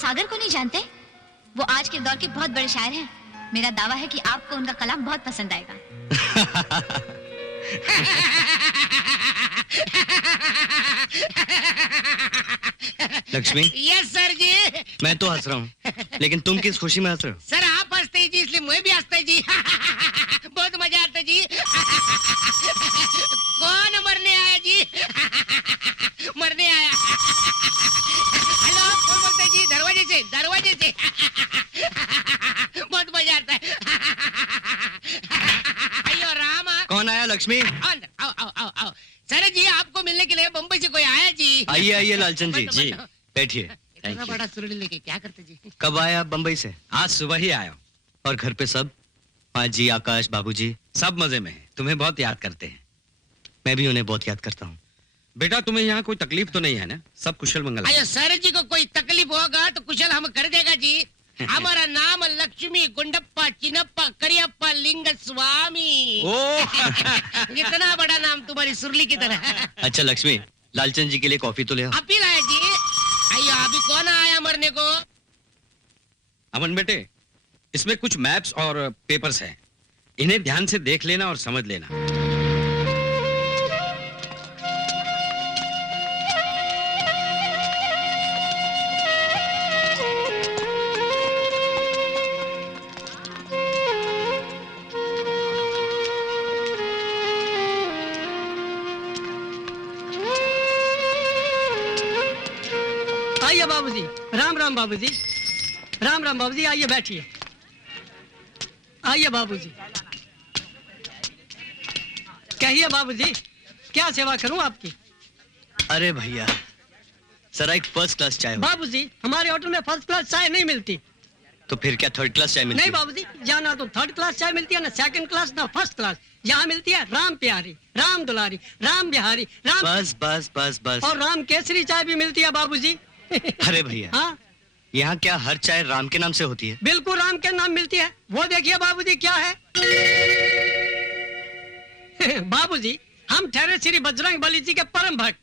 सागर को नहीं जानते? वो आज के दौर के बहुत बड़े शायर हैं। मेरा दावा है कि आपको उनका कलाम बहुत पसंद आएगा। लक्ष्मी। यस सर जी। मैं तो हंस रहा हूँ, लेकिन तुम किस खुशी में हंस रहे हो? सर आप हंसते जी, इसलिए मैं भी हंसता जी। बहुत मजा आता जी। कौन मरने आया जी? मरने आया। हेलो, कौन बोलते जी? दरवाजे से, दरवाजे से। बहुत मजा आता है। अयो रामा। कौन आया लक्ष्मी? अंदर आओ आओ आओ आओ। सर जी आपको मिलने के लिए बम्बई से कोई आया जी। आइए आइए लालचंद जी। जी बैठिए। इतना बड़ा सुरली लेके क्या करते जी? कब आए आप बम्बई से? आज सुबह ही आया हूँ। और घर पे सब? माँ जी, आकाश, बाबूजी? सब मजे में हैं। तुम्हें बहुत याद करते हैं। मैं भी उन्हें बहुत याद करता हूँ। बेटा तुम्हें यहाँ कोई तकलीफ तो नहीं है ना? सब कुशल मंगल है? अयो सर जी को कोई तकलीफ होगा तो कुशल हम कर देगा जी। हमारा नाम लक्ष्मी गुंडप्पा चिनप्पा करियप्पा लिंग स्वामी। ओ इतना बड़ा नाम तुम्हारी सुरली की तरह। अच्छा लक्ष्मी, लालचंद जी के लिए कॉफी तो ले आओ। अभी लाया जी। अयो अभी कौन आया मरने को? अमन बेटे, इसमें कुछ मैप्स और पेपर्स हैं। इन्हें ध्यान से देख लेना और समझ लेना। आइए बाबूजी। राम राम बाबूजी। राम राम बाबूजी, आइए बैठिए। आइए बाबूजी। कहिए बाबूजी, क्या सेवा करूं आपकी? अरे भैया, जरा एक फर्स्ट क्लास चाय हो। बाबूजी, हमारे होटल में फर्स्ट क्लास चाय नहीं मिलती। तो फिर क्या थर्ड क्लास चाय मिलती नहीं है? बाबूजी, यहाँ ना तो थर्ड क्लास चाय मिलती है, ना सेकंड क्लास, ना फर्स्ट क्लास। यहाँ मिलती है राम प्यारी, राम दुलारी, राम बिहारी, राम। बस बस बस बस। और राम केसरी चाय भी मिलती है बाबूजी। अरे भैया, हाँ, यहाँ क्या हर चाय राम के नाम से होती है? बिल्कुल राम के नाम मिलती है। वो देखिए बाबूजी क्या है। बाबूजी, हम ठहरे श्री बजरंग बली जी के परम भक्त।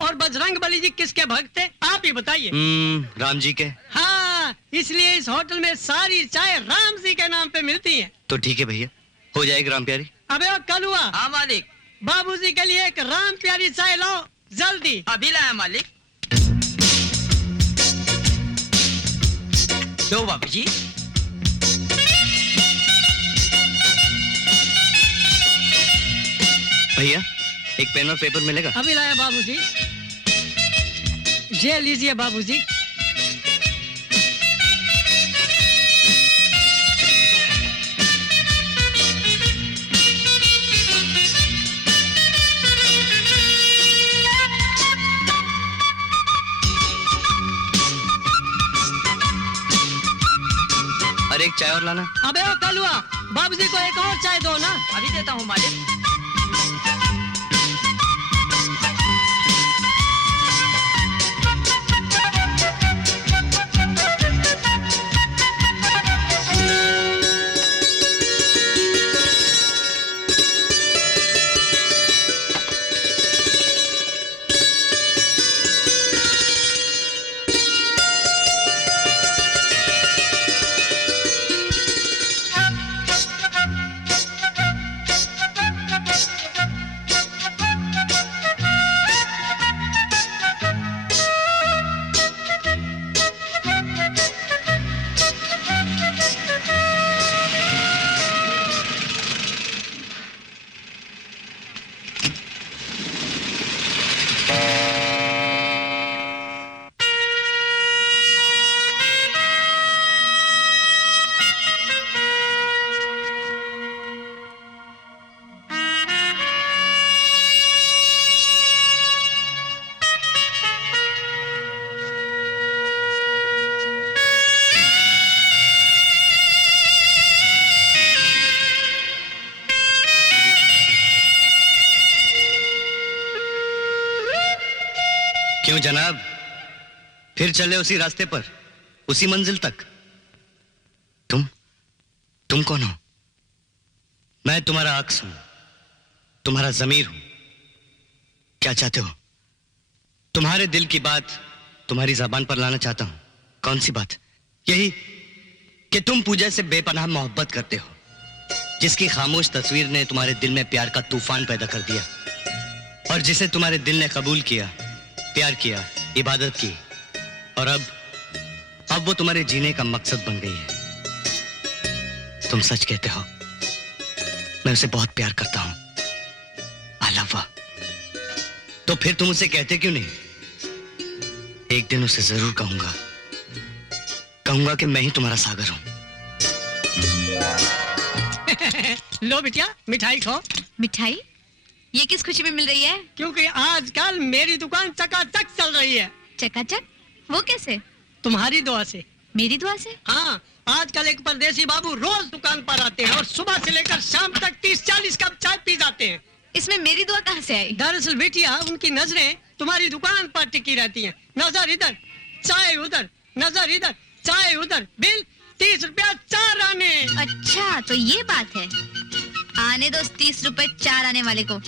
और बजरंग बली जी किसके भक्त थे, आप ही बताइए। राम जी के। हाँ, इसलिए इस होटल में सारी चाय राम जी के नाम पे मिलती है। तो ठीक है भैया, हो जाएगी राम प्यारी। अबे ओ कलुआ। हाँ मालिक। बाबूजी के लिए एक राम प्यारी चाय लो जल्दी। अभी लाया मालिक। दो बाबूजी। भैया, एक पेन और पेपर मिलेगा? अभी लाया बाबूजी। ये लीजिए बाबूजी। अरे एक चाय और लाना। अबे ओ कलुआ, बाबूजी को एक और चाय दो ना। अभी देता हूँ मालिक। क्यों जनाब, फिर चले उसी रास्ते पर, उसी मंजिल तक? तुम कौन हो? मैं तुम्हारा अक्स हूं, तुम्हारा ज़मीर हूं। क्या चाहते हो? तुम्हारे दिल की बात तुम्हारी ज़बान पर लाना चाहता हूं। कौन सी बात? यही कि तुम पूजा से बेपनाह मोहब्बत करते हो, जिसकी खामोश तस्वीर ने तुम्हारे दिल में प्यार का तूफान पैदा कर दिया, और जिसे तुम्हारे दिल ने कबूल किया, प्यार किया, इबादत की, और अब वो तुम्हारे जीने का मकसद बन गई है। तुम सच कहते हो, मैं उसे बहुत प्यार करता हूं। आई लव हर। तो फिर तुम उसे कहते क्यों नहीं? एक दिन उसे जरूर कहूंगा कि मैं ही तुम्हारा सागर हूं। लो बिटिया, मिठाई खाओ। मिठाई? ये किस खुशी में मिल रही है? क्योंकि आजकल मेरी दुकान चकाचक चल रही है। चकाचक? वो कैसे? तुम्हारी दुआ से। मेरी दुआ से? हाँ, आजकल एक परदेसी बाबू रोज दुकान पर आते हैं और सुबह से लेकर शाम तक 30-40 कप चाय पी जाते हैं। इसमें मेरी दुआ कहाँ से आई? दरअसल बेटिया, उनकी नजरें तुम्हारी दुकान पर टिकी रहती हैं। नजर इधर, चाय उधर, नजर इधर, चाय उधर। बिल 30 रुपया 4 आने। अच्छा, तो ये बात है। आने दो 30 रुपए 4 आने वाले को।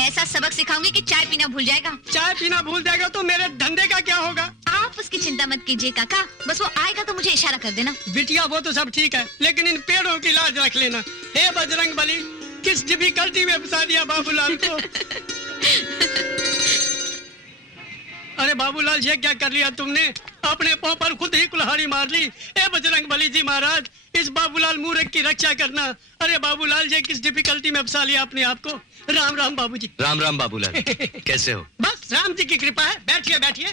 ऐसा सबक सिखाऊंगी कि चाय पीना भूल जाएगा। चाय पीना भूल जाएगा तो मेरे धंधे का क्या होगा? आप उसकी चिंता मत कीजिए काका, बस वो आएगा तो मुझे इशारा कर देना। बिटिया वो तो सब ठीक है, लेकिन इन पेड़ों की लाज रख लेना। हे बजरंग बली, किस डिफिकल्टी में फंसा दिया बाबूलाल को। अरे बाबूलाल, ये क्या कर लिया तुमने? अपने पांव पर खुद ही कुल्हाड़ी मार ली। ए बजरंग बली जी महाराज, इस बाबूलाल मूर्ख की रक्षा करना। अरे बाबूलाल, ये किस डिफिकल्टी में फंसा लिया अपने आप को। राम राम बाबूजी। राम राम बाबूलाल। कैसे हो? बस राम जी की कृपा है। बैठिए बैठिए।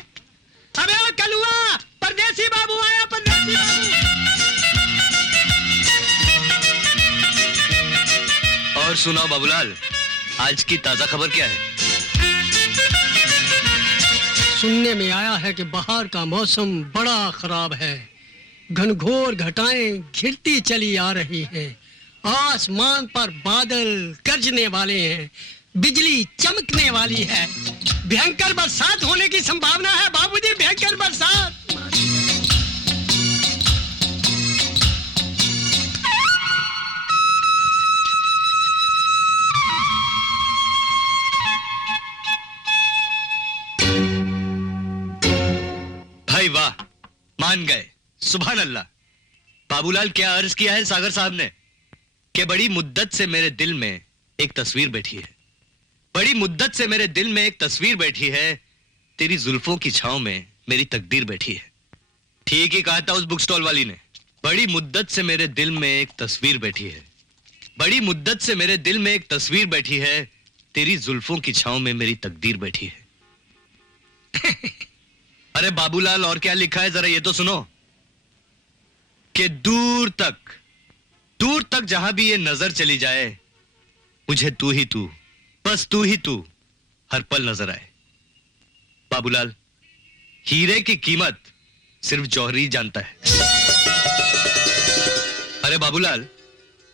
अबे ओ कलुआ, परदेसी बाबू आया, परदेसी बाबू। और सुनाओ बाबूलाल, आज की ताजा खबर क्या है? सुनने में आया है कि बाहर का मौसम बड़ा खराब है। घनघोर घटाएं घिरती चली आ रही हैं। आसमान पर बादल गरजने वाले हैं। बिजली चमकने वाली है। भयंकर बरसात होने की संभावना है बाबूजी, भयंकर बरसात। भाई वाह, मान गए। सुभान अल्लाह। बाबूलाल, क्या अर्ज किया है सागर साहब ने कि बड़ी मुद्दत से मेरे दिल में एक तस्वीर बैठी है। बड़ी मुद्दत से मेरे दिल में एक तस्वीर बैठी है। तेरी जुल्फों की छांव में मेरी तकदीर बैठी है। ठीक ही कहा था उस बुक स्टॉल वाली ने। बड़ी मुद्दत से मेरे दिल में एक तस्वीर बैठी है। बड़ी मुद्दत से मेरे दिल में एक तस्वीर बैठी है। तेरी जुल्फों की छांव में मेरी तकदीर बैठी है। अरे बाबूलाल, और क्या लिखा है जरा ये तो सुनो। कि दूर तक जहां भी ये नजर चली जाए, मुझे तू ही तू, बस तू ही तू हर पल नजर आए। बाबूलाल, हीरे की कीमत सिर्फ जौहरी जानता है। अरे बाबूलाल,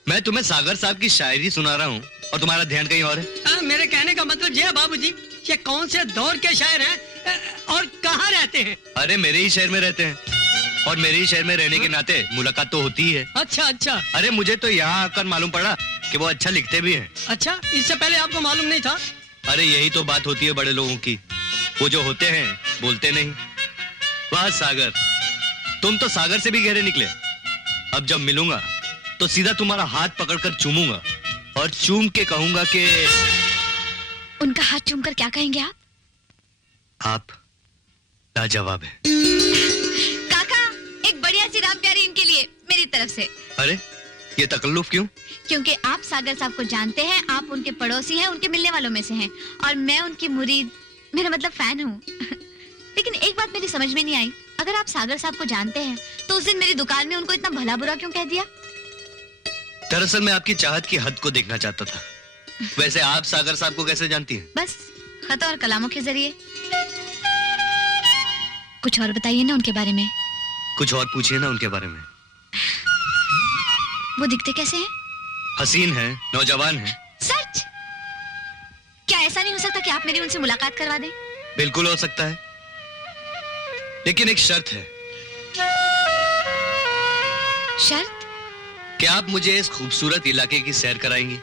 मैं तुम्हें सागर साहब की शायरी सुना रहा हूं और तुम्हारा ध्यान कहीं और है। मेरे कहने का मतलब ये है बाबूजी, ये कौन से दौर के शायर हैं और कहाँ रहते हैं? अरे मेरे ही शहर में रहते हैं, और मेरे ही शहर में रहने के नाते मुलाकात तो होती ही है। अच्छा अच्छा। अरे मुझे तो यहाँ आकर मालूम पड़ा कि वो अच्छा लिखते भी हैं। अच्छा, इससे पहले आपको मालूम नहीं था? अरे यही तो बात होती है बड़े लोगों की, वो जो होते हैं बोलते नहीं। वाह सागर, तुम तो सागर से भी गहरे निकले। अब जब मिलूंगा तो सीधा तुम्हारा हाथ पकड़कर चूमूंगा और चूम के कहूंगा कि उनका हाथ चूमकर क्या कहेंगे आप लाजवाब है। काका, एक बढ़िया सी राम प्यारी इनके लिए मेरी तरफ से। अरे ये तकल्लुफ क्यों? क्योंकि आप सागर साहब को जानते हैं, आप उनके पड़ोसी हैं, उनके मिलने वालों में से हैं, और मैं उनकी मुरीद, मेरा मतलब फैन हूँ। लेकिन एक बात मेरी समझ में नहीं आई, अगर आप सागर साहब को जानते हैं तो उस दिन मेरी दुकान में उनको इतना भला बुरा क्यों कह दिया? दरअसल मैं आपकी चाहत की हद को देखना चाहता था। वैसे आप सागर साहब को कैसे जानती हैं? बस खत और कलामों के जरिए। कुछ और बताइए ना उनके बारे में। कुछ और पूछिए ना उनके बारे में। वो दिखते कैसे हैं? हसीन है, नौजवान है। सच? क्या ऐसा नहीं हो सकता कि आप मेरी उनसे मुलाकात करवा दें? बिल्कुल हो सकता है, लेकिन एक शर्त है। शर्त? कि आप मुझे इस खूबसूरत इलाके की सैर कराएंगी,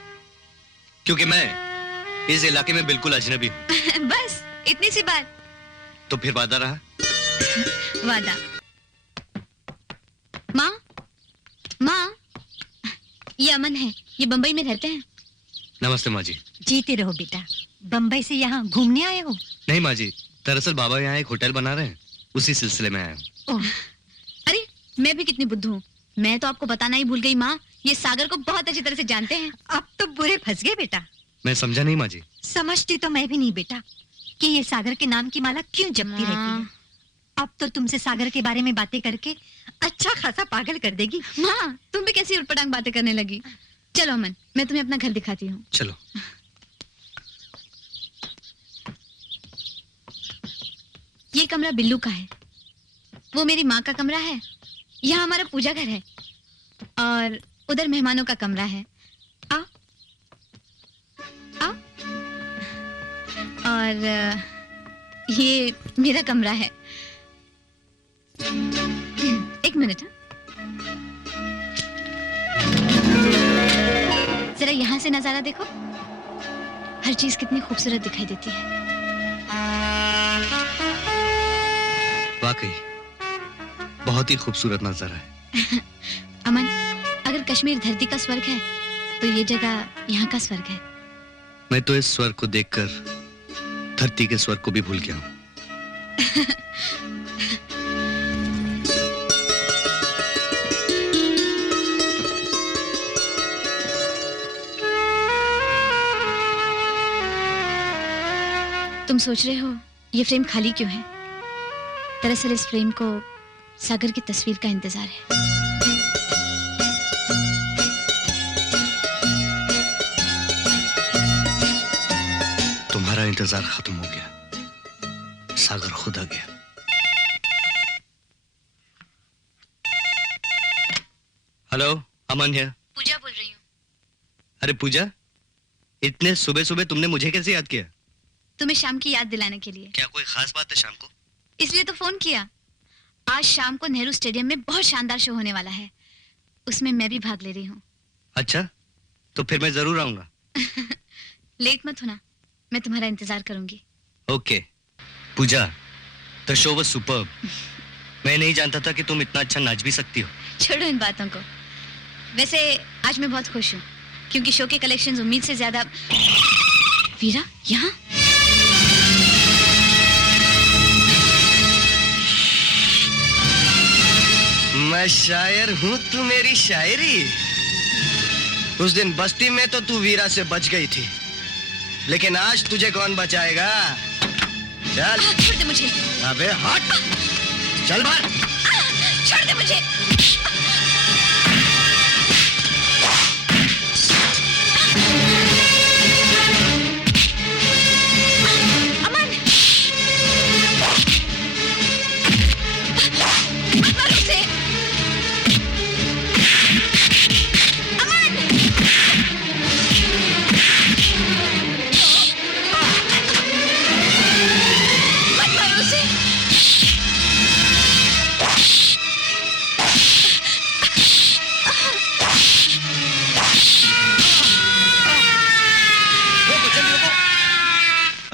क्योंकि मैं इस इलाके में बिल्कुल अजनबी हूँ। बस इतनी सी बात। तो फिर वादा रहा। वादा। ये अमन है, ये बम्बई में रहते हैं। नमस्ते माँ जी। जीते रहो बेटा। बम्बई से यहाँ घूमने आए हो? नहीं माँ जी, दरअसल बाबा यहाँ एक होटल बना रहे हैं, उसी सिलसिले में आया हूँ। ओह, अरे मैं भी कितनी बुद्धू हूँ, मैं तो आपको बताना ही भूल गई माँ, ये सागर को बहुत अच्छी तरह से जानते हैं। अब तो बुरे फंस गए बेटा। मैं समझा नहीं माँ जी। समझती तो मैं भी नहीं बेटा कि ये सागर के नाम की माला क्यों जपती रहती है। अब तो तुमसे सागर के बारे में बातें करके अच्छा खासा पागल कर देगी। माँ तुम भी कैसी उटपटांग बातें करने लगी। चलो अमन, मैं तुम्हें अपना घर दिखाती हूँ। चलो। ये कमरा बिल्लू का है, वो मेरी माँ का कमरा है, यहाँ हमारा पूजा घर है, और उधर मेहमानों का कमरा है। आ, आ, और ये मेरा कमरा है। एक मिनट, जरा यहाँ से नजारा देखो, हर चीज कितनी खूबसूरत दिखाई देती है। वाकई बहुत ही खूबसूरत नजारा है। अमन, अगर कश्मीर धरती का स्वर्ग है तो ये जगह यहाँ का स्वर्ग है। मैं तो इस स्वर्ग को देखकर धरती के स्वर्ग को भी भूल गया हूँ। तुम सोच रहे हो ये फ्रेम खाली क्यों है? दरअसल इस फ्रेम को सागर की तस्वीर का इंतजार है। तुम्हारा इंतजार खत्म हो गया, सागर खुद आ गया। हेलो, अमन है। पूजा बोल रही हूँ। अरे पूजा, इतने सुबह सुबह तुमने मुझे कैसे याद किया? तुम्हें शाम की याद दिलाने के लिए। क्या कोई खास बात है शाम को? इसलिए तो फोन किया। आज शाम को नेहरू स्टेडियम में बहुत शानदार शो होने वाला है, उसमें मैं भी भाग ले रही हूँ। अच्छा, तो फिर मैं जरूर आऊंगा। लेट मत होना, मैं तुम्हारा इंतजार करूंगी। Okay. Pooja, the show was superb. मैं नहीं जानता था कि तुम इतना अच्छा नाच भी सकती हो। छोड़ो इन बातों को। वैसे आज मैं बहुत खुश हूँ क्योंकि शो के कलेक्शंस उम्मीद से ज्यादा। वीरा यहाँ? मैं शायर हूँ, तू मेरी शायरी। उस दिन बस्ती में तो तू वीरा से बच गई थी, लेकिन आज तुझे कौन बचाएगा? चल। छोड़ दे मुझे। अबे हट, चल बाहर। छोड़ दे मुझे। अमन, मत मारो उसे। अमन, मत मारो उसे।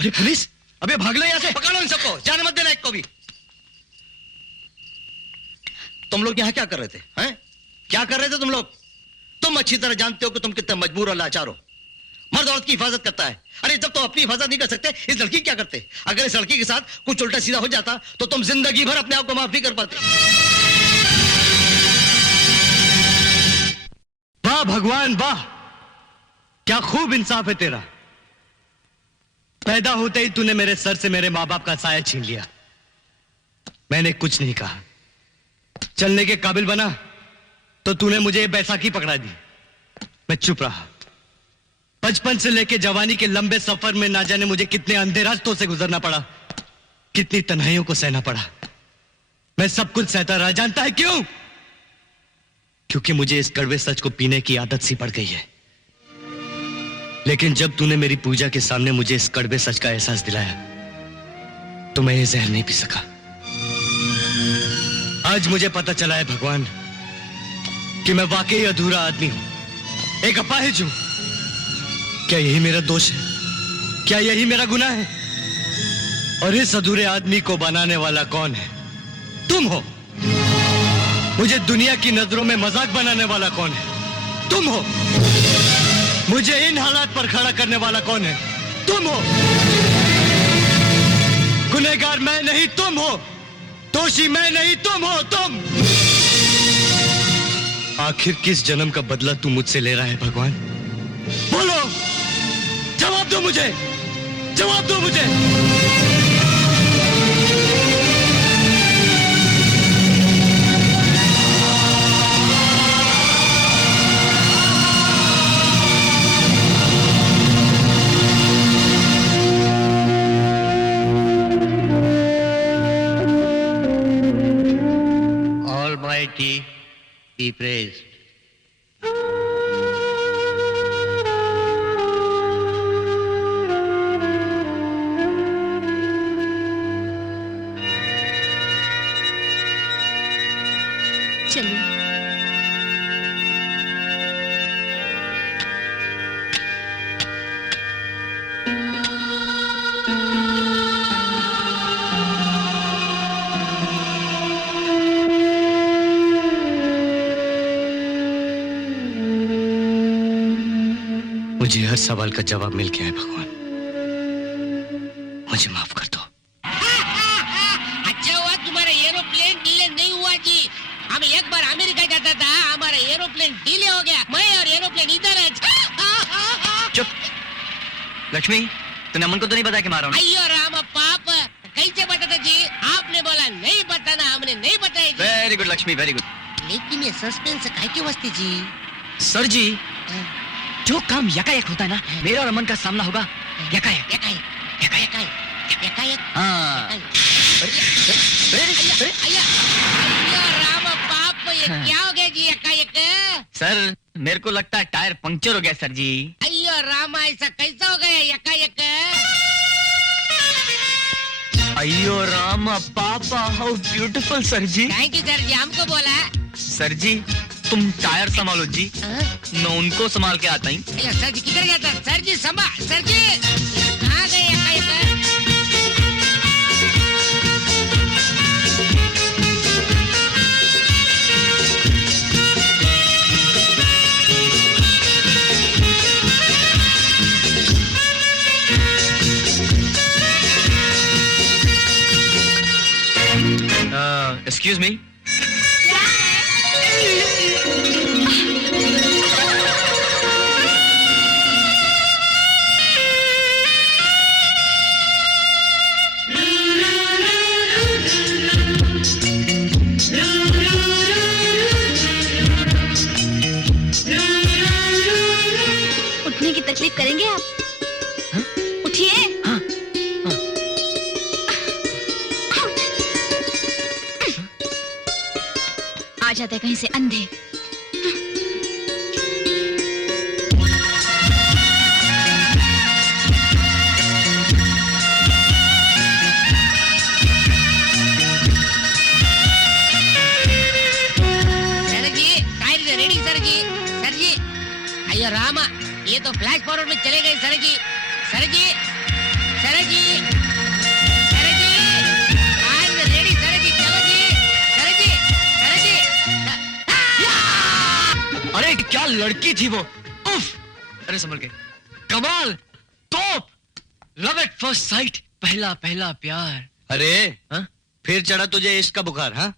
अरे पुलिस, अबे भाग लो यहाँ से। पकड़ो इन सबको, जाने मत देना एक को भी। तुम लोग यहाँ क्या कर रहे थे? हैं? क्या कर रहे थे तुम लोग? तुम अच्छी तरह जानते हो कि तुम कितने मजबूर और लाचार हो। मर्द औरत की हिफाजत करता है। अरे जब तुम अपनी हिफाजत नहीं कर सकते, इस लड़की क्या करते? अगर इस लड़की के साथ कुछ उल्टा सीधा हो जाता तो तुम जिंदगी भर अपने आप को माफ नहीं कर पाते। वाह भगवान वाह, क्या खूब इंसाफ है तेरा। पैदा होते ही तूने मेरे सर से मेरे माँ बाप का साया छीन लिया। मैंने कुछ नहीं कहा, चलने के काबिल बना तो तूने मुझे बैसाखी पकड़ा दी। मैं चुप रहा। बचपन से लेके जवानी के लंबे सफर में ना जाने मुझे कितने अंधे रास्तों से गुजरना पड़ा, कितनी तन्हाइयों को सहना पड़ा। मैं सब कुछ सहता रहा। जानता है क्यों? क्योंकि मुझे इस कड़वे सच को पीने की आदत सी पड़ गई है। लेकिन जब तूने मेरी पूजा के सामने मुझे इस कड़वे सच का एहसास दिलाया तो मैं ये जहर नहीं पी सका। आज मुझे पता चला है भगवान कि मैं वाकई अधूरा आदमी हूं, एक अपाहिज हूं। क्या यही मेरा दोष है? क्या यही मेरा गुनाह है? और इस अधूरे आदमी को बनाने वाला कौन है? तुम हो। मुझे दुनिया की नजरों में मजाक बनाने वाला कौन है? तुम हो। मुझे इन हालात पर खड़ा करने वाला कौन है? तुम हो। गुनहगार मैं नहीं, तुम हो। दोषी मैं नहीं, तुम हो। तुम। आखिर किस जन्म का बदला तू मुझसे ले रहा है भगवान? बोलो, जवाब दो मुझे, जवाब दो मुझे। Almighty be praised. चलिए। मुझे हर सवाल का जवाब मिल गया है भगवान, मुझे माफ कर दो। अच्छा हुआ तुम्हारा एरोप्लेन डिले नहीं हुआ जी। हम एक बार अमेरिका जाता था, हमारा एरोप्लेन डिले हो गया, मैं और एरोप्लेन इधर है। चुप। लक्ष्मी, तूने अमन को तो नहीं बताया कि मारा हूँ? अयो राम पाप, कैसे बताता जी? आपने बोला नहीं बताना, हमने नहीं बताया जी। Very good Lakshmi, very good. लेकिन ये सस्पेंस काहे की वस्ती जी? सर जी, जो काम यकायक होता है ना, मेरा और अमन का सामना होगा यकायक। एकाएक एकाएक एकाएक। हाँ। अयो राम पाप, ये क्या हो गया जी एकाएक? सर, मेरे को लगता है टायर पंक्चर हो गया सर जी। अयो रामा, ऐसा कैसा हो गया एकाएक? अयो राम पापा, how beautiful sir ji. Thank you sir ji, हमको बोला। सर जी, तुम टायर संभालो जी, मैं उनको संभाल के आता हूँ। अयो सर जी किधर गया था? सर जी संभाल, सर जी कहाँ गए एकाएक? Excuse me. उठने की तकलीफ करेंगे आप? हाँ? उठिए। हाँ। आ जाते कहीं से अंधे। सर जी टायर रेडी सर जी। सर जी अयो रामा, ये तो फ्लैश फॉरवर्ड में चले गए सर जी। सर जी सर जी सर जी टायर रेडी सर जी, चलो जी। सर जी सर जी अरे क्या लड़की थी वो, उफ। अरे संभल के। कमाल, top, love at first sight, पहला पहला प्यार। अरे हाँ? फिर चढ़ा तुझे इश्क का बुखार? हाँ,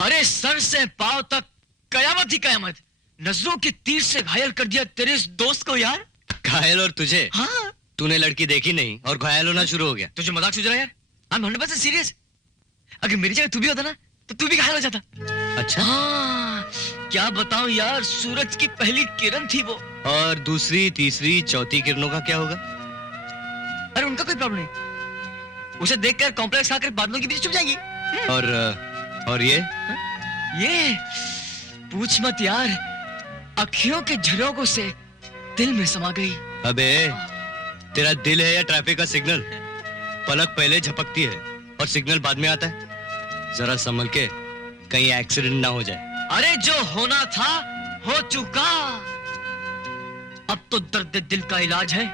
अरे सर से पांव तक कयामत ही कयामत, नजरों के तीर से घायल कर दिया तेरे इस दोस्त को यार। घायल और तुझे? हाँ, तूने लड़की देखी नहीं और घायल होना शुरू हो गया। तुझे मजाक सूझ रहा है यार? I am 100% serious. अगर मेरी जगह तू भी होता ना तो तू भी घायल हो जाता। अच्छा, हाँ, क्या बताऊं यार, सूरज की पहली किरण थी वो। और दूसरी, तीसरी, चौथी किरणों का क्या होगा? अरे उनका कोई प्रॉब्लम नहीं, उसे देखकर कॉम्प्लेक्स आकर बादलों के बीच छुप जाएंगी। और ये पूछ मत यार, अखियों के झरोकों से दिल में समा गई। अबे तेरा दिल है या ट्रैफिक का सिग्नल? पलक पहले झपकती है और सिग्नल बाद में आता है। जरा संभल के, कहीं एक्सीडेंट ना हो जाए। अरे जो होना था हो चुका, अब तो दर्द दिल का इलाज है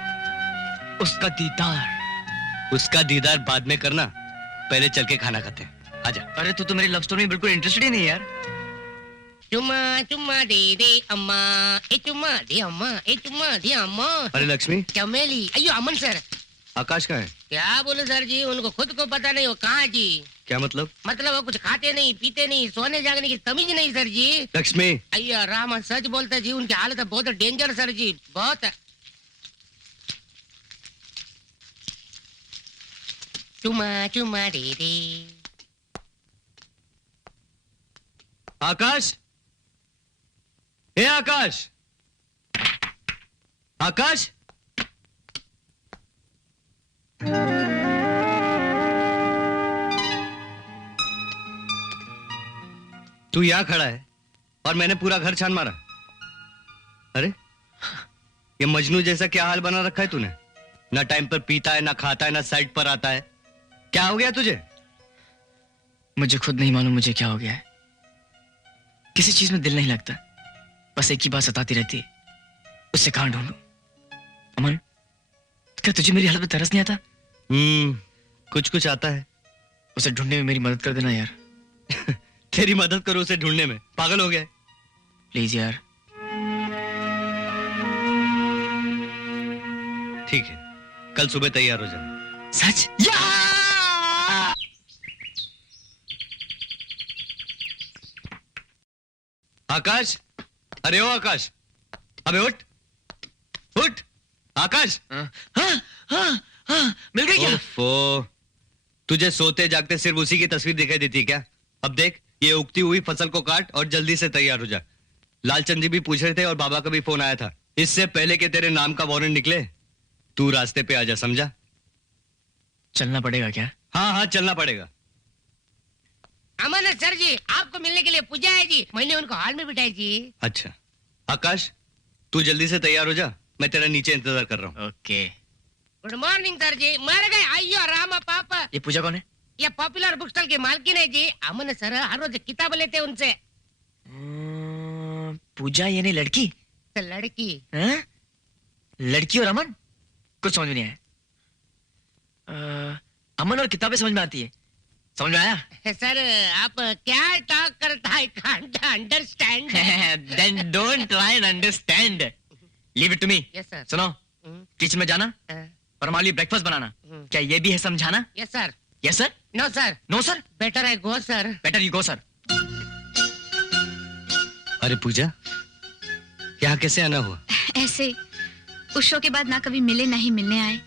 उसका दीदार। उसका दीदार बाद में करना, पहले चल के खाना खाते हैं। आजा। अरे तू तो मेरी लव स्टोरी में बिल्कुल इंटरेस्टेड ही नहीं है यार। चुम्मा चुम्मा दे अम्मा, ए चुम्मा दे अम्मा, ए चुम्मा दे अम्मा। अरे लक्ष्मी, चमेली, अयो अमन सर। आकाश कहाँ है? क्या बोले सर जी, उनको खुद को पता नहीं वो कहाँ जी। क्या मतलब? मतलब वो कुछ खाते नहीं, पीते नहीं, सोने जागने की तमीज नहीं सर जी। लक्ष्मी, अय्या राम सच बोलता जी, उनकी हालत बहुत डेंजर सर जी, बहुत। चुम्मा चुम्मा दे। आकाश, हे आकाश, आकाश। तू यहाँ खड़ा है और मैंने पूरा घर छान मारा। अरे ये मजनू जैसा क्या हाल बना रखा है तूने? ना टाइम पर पीता है, ना खाता है, ना साइड पर आता है। क्या हो गया तुझे? मुझे खुद नहीं मालूम मुझे क्या हो गया है। किसी चीज में दिल नहीं लगता, बस एक ही बात सताती रहती है, उससे कहां ढूंढूं? अमन, क्या तुझे मेरी हालत में तरस नहीं आता? कुछ कुछ आता है। उसे ढूंढने में मेरी मदद कर देना यार। तेरी मदद करो उसे ढूंढने में? पागल हो गया है? प्लीज यार। ठीक है, कल सुबह तैयार हो जाना। सच? आकाश, अरे ओ आकाश, अबे उठ, उठ आकाश। मिल गई क्या? ओफो, तुझे सोते जागते सिर्फ उसी की तस्वीर दिखाई देती है क्या? अब देख, ये उगती हुई फसल को काट और जल्दी से तैयार हो जा। लालचंद जी भी पूछ रहे थे और बाबा का भी फोन आया था। इससे पहले कि तेरे नाम का वारंट निकले, तू रास्ते पे आ जा, समझा? चलना पड़ेगा क्या? हाँ हाँ, चलना पड़ेगा। अमन सर जी, आपको मिलने के लिए पूजा है जी, मैंने उनको हॉल में बिठाई जी। अच्छा आकाश, तू जल्दी से तैयार हो जा, मैं तेरा नीचे इंतजार कर रहा हूँ। ओके। गुड मॉर्निंग सर जी। मर गए अय्यो रामा पापा। ये पूजा कौन है? ये पॉपुलर बुक स्टॉल के मालकिन है जी। अमन सर हर रोज किताब लेते उनसे। पूजा यानी लड़की? तो लड़की। हाँ? लड़की और अमन कुछ समझ में नहीं आया। अमन और किताबें समझ में आती है, समझ में आया? सर आप क्या टॉक करता है, can't understand. Then don't try and understand. Leave it to me. Yes sir. सुनो, किचन में जाना और हमारे लिए ब्रेकफास्ट बनाना। क्या ये भी है समझाना? Yes sir. Yes sir? No sir. No sir? Better है go sir. Better you go sir. अरे पूजा, यहाँ कैसे आना हुआ? ऐसे उस शो के बाद ना कभी मिले ना ही मिलने आए।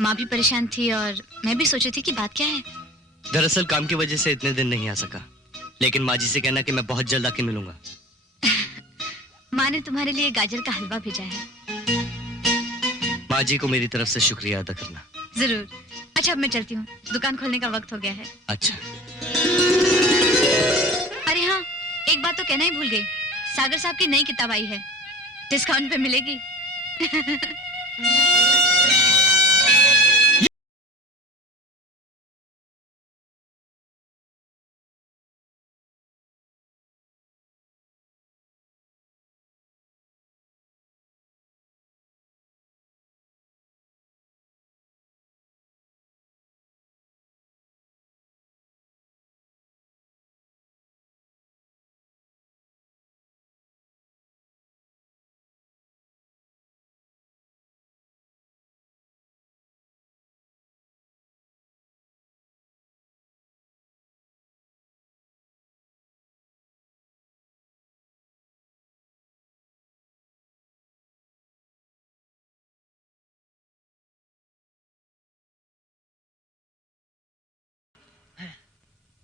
माँ भी परेशान थी और मैं भी सोची थी कि बात क्या है। दरअसल काम की वजह से इतने दिन नहीं आ सका, लेकिन माँ जी से कहना कि मैं बहुत जल्द आके मिलूंगा। माँ ने तुम्हारे लिए गाजर का हलवा भेजा है। माँ जी को मेरी तरफ से शुक्रिया अदा करना। जरूर। अच्छा अब मैं चलती हूँ, दुकान खोलने का वक्त हो गया है। अच्छा। अरे हाँ, एक बात तो कहना ही भूल गई, सागर साहब की नई किताब आई है, डिस्काउंट पे मिलेगी।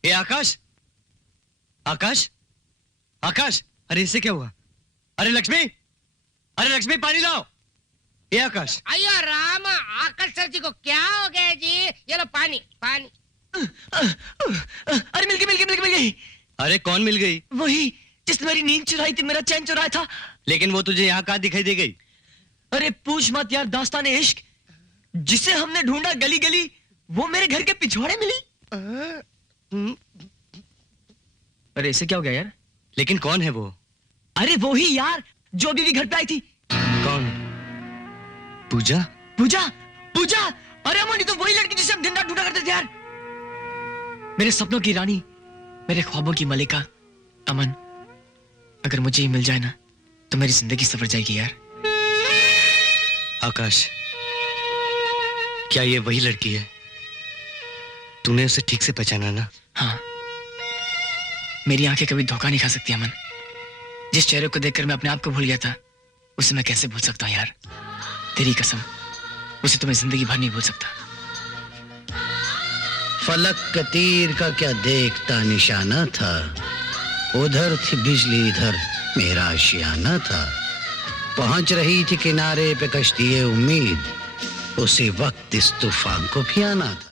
ये आकाश, आकाश, आकाश, अरे इससे क्या हुआ? अरे लक्ष्मी, अरे लक्ष्मी पानी लाओ। ये आकाश। अयो राम, आकाश सर जी को क्या हो गया जी? ये लो पानी पानी। अरे मिल गई। अरे कौन मिल गई? वही जिसने मेरी नींद चुराई थी, मेरा चैन चुराया था। लेकिन वो तुझे यहाँ कहाँ दिखाई दे गई? अरे पूछ मत यार, दास्तान इश्क। जिसे हमने ढूंढा गली गली, वो मेरे घर के पिछवाड़े मिली। अरे इसे क्या हो गया यार? लेकिन कौन है वो? अरे वो ही यार जो अभी भी घर पे आई थी। कौन? पूजा? पूजा? पूजा? अरे अमन, ये तो वही लड़की जिसे हम दिन रात ढूंढा करते थे यार। मेरे सपनों की रानी, मेरे ख्वाबों की मलिका, अमन। अगर मुझे ही मिल जाए ना तो मेरी जिंदगी सवर जाएगी यार। आकाश, क्या ये वही लड़की है? तूने उसे ठीक से पहचाना ना? हाँ, मेरी आंखें कभी धोखा नहीं खा सकती अमन। जिस चेहरे को देखकर मैं अपने आप को भूल गया था, उसे मैं कैसे भूल सकता हूँ यार? तेरी कसम, उसे तो मैं जिंदगी भर नहीं भूल सकता। फलक के तीर का क्या देखता निशाना था, उधर थी बिजली इधर मेरा आशियाना था। पहुंच रही थी किनारे पे कश्ती उम्मीद, उसी वक्त इस तूफान को भी आना था।